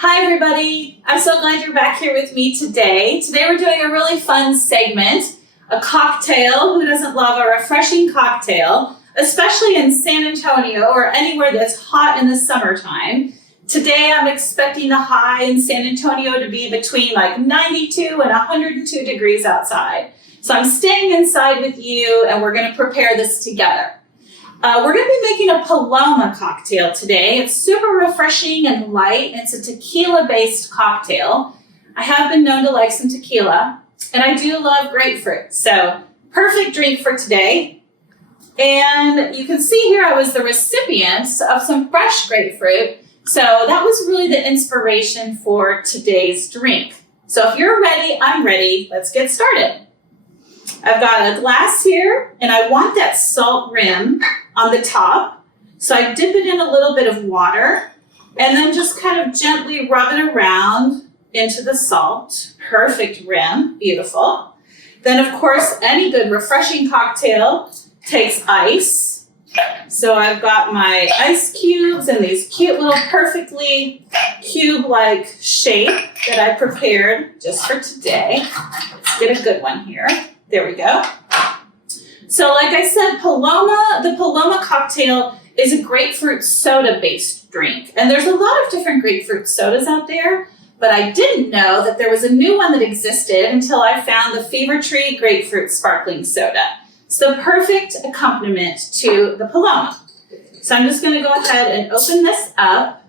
Hi everybody, I'm so glad you're back here with me today. Today we're doing a really fun segment, a cocktail. Who doesn't love a refreshing cocktail, especially in San Antonio or anywhere that's hot in the summertime. Today I'm expecting the high in San Antonio to be between like 92 and 102 degrees outside. So I'm staying inside with you and we're going to prepare this together. We're going to be making a Paloma cocktail today. It's super refreshing and light. It's a tequila-based cocktail. I have been known to like some tequila, and I do love grapefruit. So perfect drink for today. And you can see here I was the recipient of some fresh grapefruit. So that was really the inspiration for today's drink. So if you're ready, I'm ready. Let's get started. I've got a glass here, and I want that salt rim on the top. So I dip it in a little bit of water, and then just kind of gently rub it around into the salt. Perfect rim, beautiful. Then of course, any good refreshing cocktail takes ice. So I've got my ice cubes in these cute little perfectly cube-like shape that I prepared just for today. Let's get a good one here. There we go. So like I said, the Paloma cocktail is a grapefruit soda-based drink. And there's a lot of different grapefruit sodas out there, but I didn't know that there was a new one that existed until I found the Fever Tree Grapefruit Sparkling Soda. It's the perfect accompaniment to the Paloma. So I'm just gonna go ahead and open this up,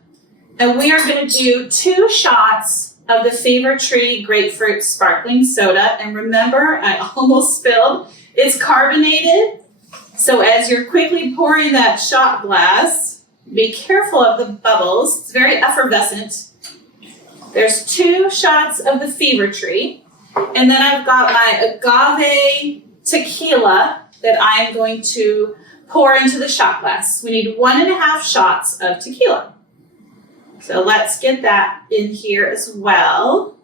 and we are gonna do 2 shots of the Fever Tree Grapefruit Sparkling Soda. And remember, I almost spilled, it's carbonated. So as you're quickly pouring that shot glass, be careful of the bubbles. It's very effervescent. There's 2 shots of the Fever Tree. And then I've got my agave tequila that I'm going to pour into the shot glass. We need 1.5 shots of tequila. So let's get that in here as well.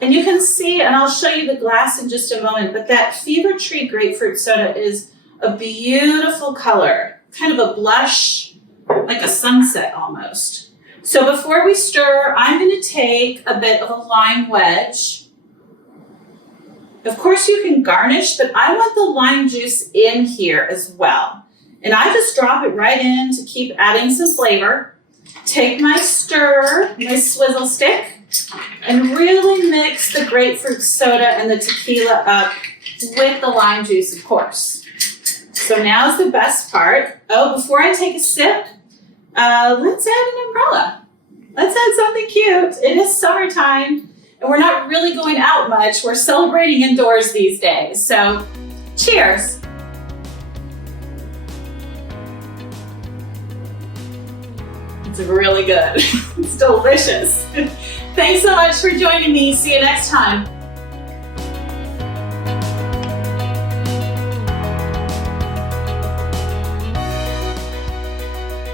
And you can see, and I'll show you the glass in just a moment, but that Fever Tree Grapefruit Soda is a beautiful color, kind of a blush, like a sunset almost. So before we stir, I'm going to take a bit of a lime wedge. Of course you can garnish, but I want the lime juice in here as well. And I just drop it right in to keep adding some flavor. Take my my swizzle stick, and really mix the grapefruit soda and the tequila up with the lime juice, of course. So now's the best part. Oh, before I take a sip, let's add an umbrella. Let's add something cute. It is summertime, and we're not really going out much. We're celebrating indoors these days. So cheers. It's really good. It's delicious. Thanks so much for joining me. See you next time.